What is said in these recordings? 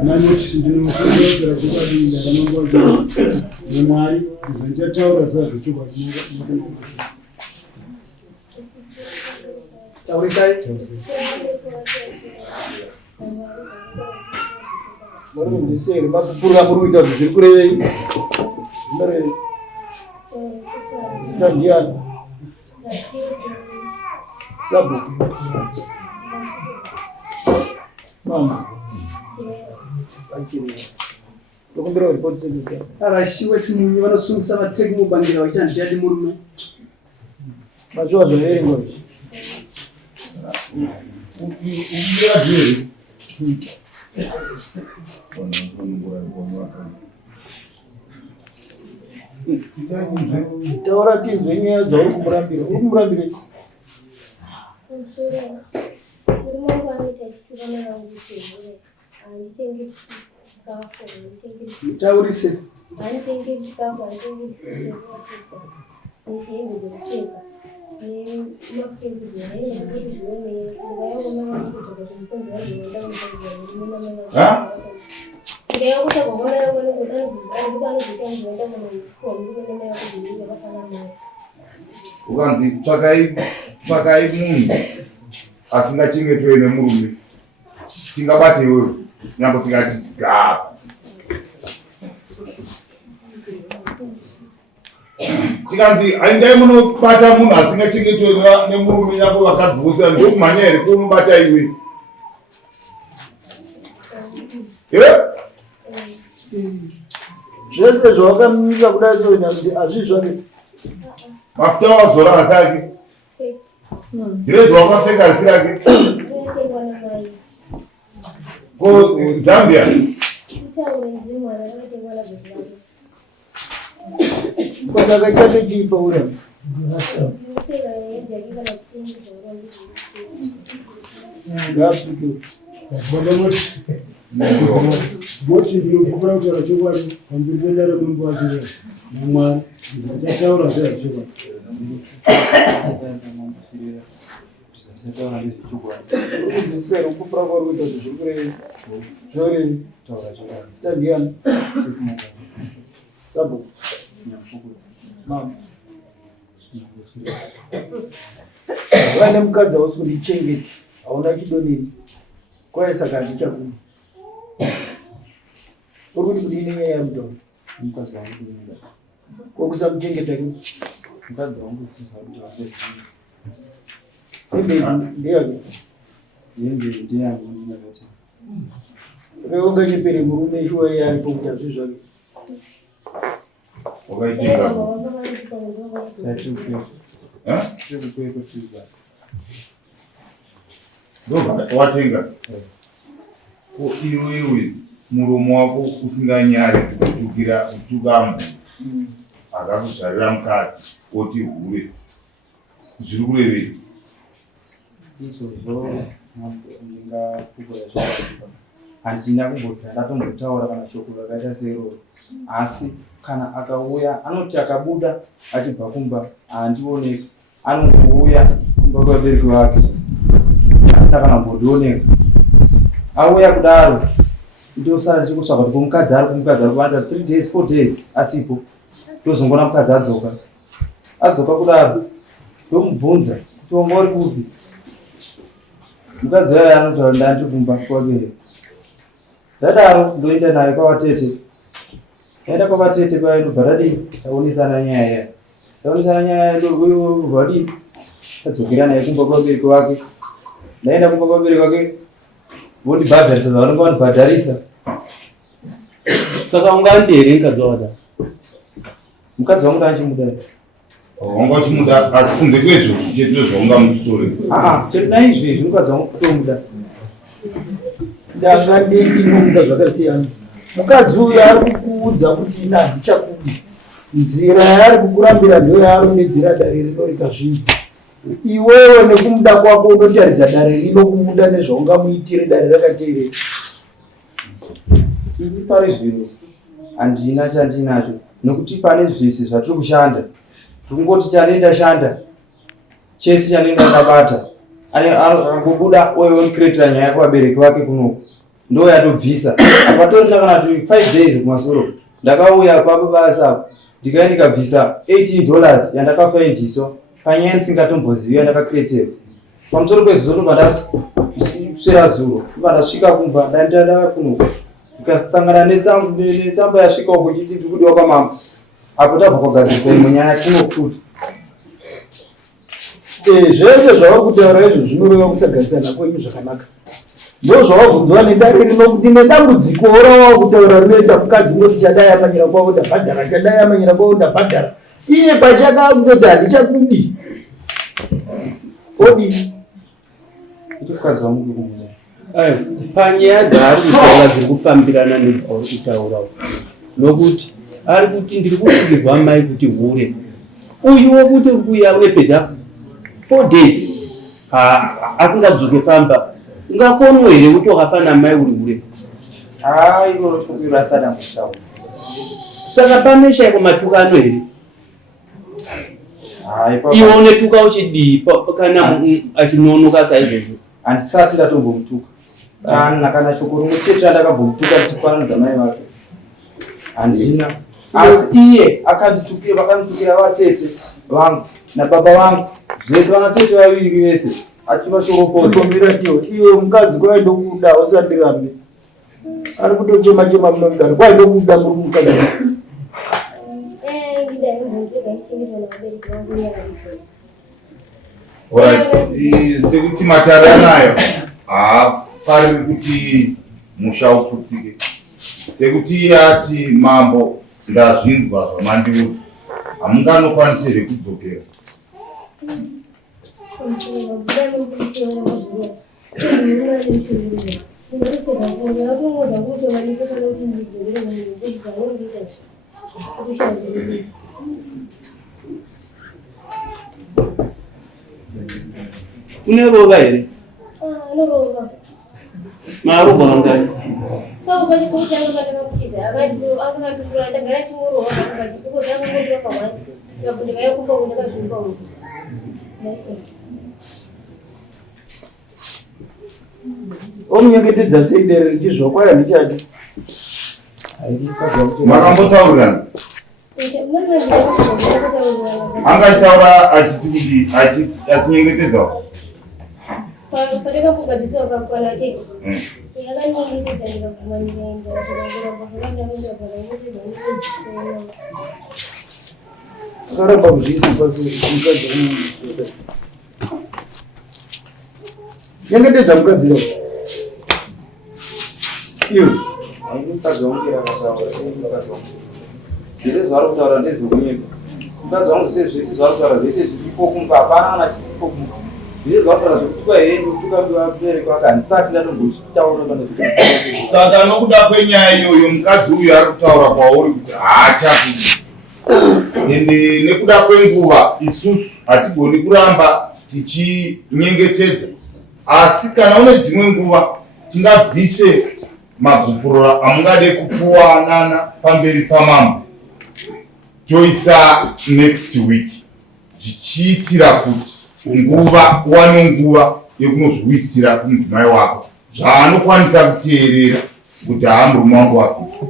Ananoti ndinokudzera kukadinda ramangwa nemwari ndichataura zvazvichikwa taurisai muri kundiseri mapupurira muri kuita kuti zviri kurevei zvinorevei zita ndiani sabhuku mama ndokumbira ripoti sedika arashiwe simunyi vanosungisa vateki mubandira vaita ndiyadi murume mazviwa zvaverenga izvi ubira zviri taura tizve nyaya dzauri kumurambira uri kumurambira taurise ukanzi tsvakai munhu asingachengetwe nemurume tingabate iwewe nyangwe tikati gaba tikanzi haindai munobata munhu asingachengetwe nemurume nyangwe vakadvusa ndokumhanya here kunobata iwe zvese zvavakamira kudai sonyazi hazvizvake mafuta wazora rasi ake ndire zvawakapfeka risi rake ko Zambia kwasaka chacho chipa ura boti ndinokupura kutaura chokwadi pamberi pendaramo mbowachire namwari ndachataura zvazvichokwadi urikundisera kupura kwauri kuita kuti zviri kurei zvorei zita ndiani sabhuku mama vaine mukadzi hausi kundichengeta hauna chidonini kwaye saka handichakuma uri kuti kudini nyaya yamutaura kokusamuchengeta reonga chepere murume shuwa iye aripo kuti hazvi zvake watenga iwewe muromo wako usinganyari kutukira kutukamu akakuzvarira mukadzi oti hure zviri kurevei izvozvo ndingapupura zvakaipa handina kumbobva ndatombotaura kana shoko rakaita seiroro asi kana akauya anoti akabuda achibva kumba handioneki anongouya kumba kwevabereki vake asina kana kumbondioneka auya kudaro ndosara ndichikutsvaga kuti komukadzi ari kuwanda 3 days 4 days asipo ndozongona mukadzi adzoka kudaro ndomubvunza kuti wanga uri kupi mukadzi wayo anotaura ndandiri kumba kwabereki ndadaro ndoenda naye kwavatete aenda kwavatete paya ndobva tadii taonesana nyaya ndorwadii tadzokera naye kumba kwabereki wake ndaenda kumba kwabereki wake vondibhadharisa zvavanonga vandibhadharisa saka ungandiri mukadzi wada mukadzi wangu ndachimuda wanga uchimuda asi kunze kwezvo chete zvaunga musore chete naizvezvi mukadzi wangu kutomuda ndazvanditinomuda zvakasiyana mukadzi uyu ari kukuudza kuti ina handichakudi nzira yaari kukurambira ndo yaarondedzera dare rino rikazvinzwa iwewe nekumuda kwako unotaridza dare rino kumuda nezvaungamuitire dare rakateerera ivi pari zviro handina chandinacho nekuti pane zvese zvatiri kushanda tiri kungoti chanenda shanda chese chanenda ndabata angobuda oyo ondikiretera nyaya kuvabereki vake kunoku ndo yatobvisa apatorina kana 5 days kumasoro ndakauya papo basa ndikaenda ndikabvisa $18 yandakafaindiswa panyaya ndisingatomboziva ndakakretewa pamusoro pezvozvo ndobva zuro ndobva ndasvika kumba ndandava kuno ndikasangana netsamba yasvika uko chiti ndiri kudiwa kwamama apo tabva kwagadzirisa imwe nyaya tinokuti zvese zvavakutaura izvo zvinoreva kusagarisana kwenyu zvakanaka ndo zvavabvunzwa nedare rinokuti nedambudziko rawakutaura rinoita mukadzi unoti chadai amanyira kwavo ndabhadhara chadai amanyira kwavo ndabhadhara iye pachaka kutoti handichakudi odii mukadzi wangu panyaya dzaari kutaura dziri kufambirana nedzauri kutaurawo nokuti ari kuti ndiri kusvikirwa mai kuti hure uyuwo kuti uri kuuya unepedza 4 days asingadzoke pamba ungakonwe here kuti wakafana mai uri hure iroro shokiro asada mutaura saka pameshaiko matukano here iwe unetuka uchidii kana achinonoka saizvozvo handisati ndatombomutuka kana shoko rimwe chete andakambomtuka tichifananidza mai vake handina asi iye akanditukira vakanditukira vatete vangu nababa vangu zvese vanatete vaviri vese achivashoropodomira iwe mukadzi kwaindokuda usandirambe ari kutochema munomudaro kwaindokuda muri mukadzi sekuti matare anayo haafariri kuti musha uputsike sekuti iye ati mambo ndazvinzwa zvamandiudza hamunganokwanisi here kudzokera une rova here marova angani omunyengetedza sei dere richizva kwaya ndichati makambotaurirana angataura achiti kuti atinyengetedzawo akaramba kuzviisisa nyengetedza mukadziro iwe mukadzi wangu irakataura zvese zvari kutaura ndezvekunyika mukadzi wangu sezvese zvari kutaura zvese zviripo kumba hapana kana chisipo kumba zvese zvari kutaura zvekutuka here ndotuka ndovabereki vake handisati ndatombotaura kana saka nokuda kwenyaya iyoyo mukadzi uyu ari kutaura kwauri kuti haachakudi ende nekuda kwenguva isusu hatigoni kuramba tichinyengetedza asi kana une dzimwe nguva tingabvise magupuro amungade kupuwanana pamberi pamambo toisa next week tichiitira kuti nguva uwane nguva yekunozviwisira kumudzimai wako zvaanokwanisa kuteerera kuti haamborume wangu wapita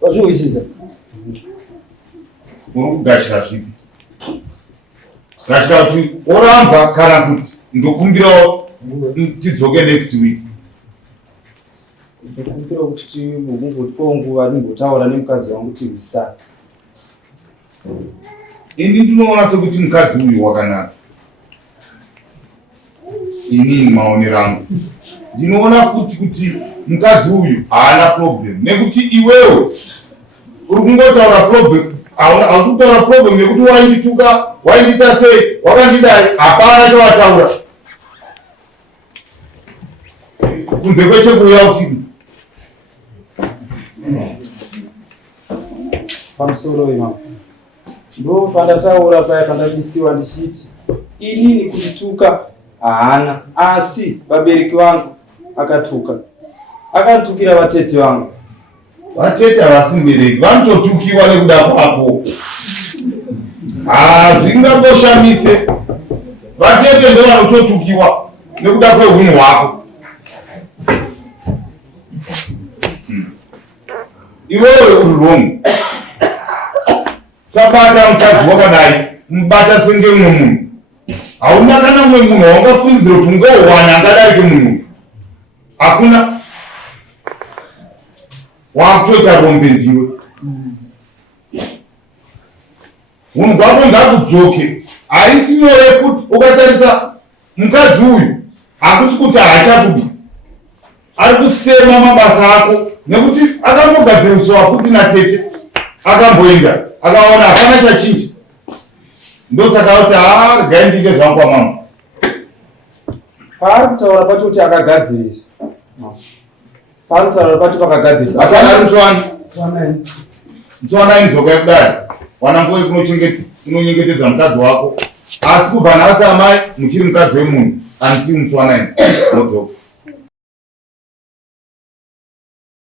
wazviwisisa uri kugashira zvipi gashira kuti oramba kana kuti ndokumbirawo tidzoke next week ndokumbira kuti timbongotipawo nguva ndimbotaura nemukadzi wangu tiwisana ini ndinoona sekuti mukadzi uyu wakanaka inini maonero angu ndinoona futi kuti mukadzi uyu haana problem nekuti iwewe uri kungotaura problem hausi kutaura problem nekuti waindituka waindita sei wakandidai hapana chavataura kunze kwechekuuya usiku pamusoro imamo ndo pandataura paya pandabisiwa ndichiti inini kundituka haana asi vabereki vangu akatuka akatukira vatete vangu vatete havasi mubereki vanototukiwa nekuda kwako hazvingamboshamise vatete ndo vanototukiwa nekuda kwehunhu hwako. Iwewe uri wrong. Sabata mukadzi wakadai, mubata senge mumwe munhu. Hauna kana mumwe munhu waungafungidzira kuti ungowana angadai kemunhu. Hakuna. Wakutoita rombe ndiwe. Munhu gwako ngakudzoke. Haisi nyore futi ukatarisa mukadzi uyu hakusi kuti haachakudi. Ari kusema mabasa ako nekuti akambogadziriswa futi natete akamboenda akaona hapana chachinja. Ndosaka kuti regai ndiite zvangu kwamama. Paari kutaura pacho kuti akagadziriswa. Paari kutaura pacho pakagadziriswa. Atana Mtswana. Mtswana inzoka yekudai. Wanangowe kunochengetedza mukadzi wako. Asi kubva nhasi amai muchiri mukadzi wemunhu anti Mtswana. Nodzoka.